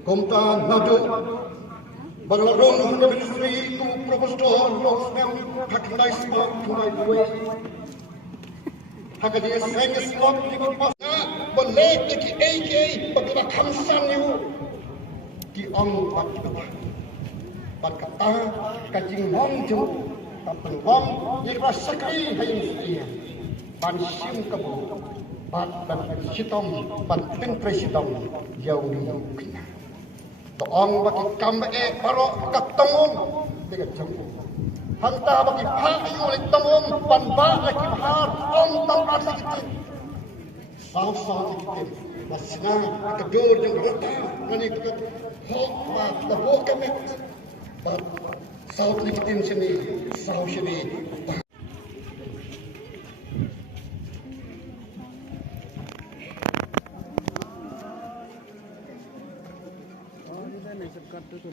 Komtaan nado Balorong ministry ku profesor Rosnel Haknai Smart Tunai Due Hakadi Seng Smart Ligon Pasna Boleh ki AK Pagkita Kamsan Yu Ki Ong Pagkita Pagkata Kajing Hong Ju Tapan Hong Yirwa Sakri Hayin Saya Ban Sim Kabu Ban Sitong Ban Pintre Sitong Yau Liu Kina Toong bagi kambe paro katongom dengan jangku. Hanta bagi payu oleh tongom panba lagi bahar om tampan sedikit. Saus sedikit. Masna kedur yang rata ngani kedur. Hok ma labo kemet. Saus sedikit sini, saus sini. Shortcut to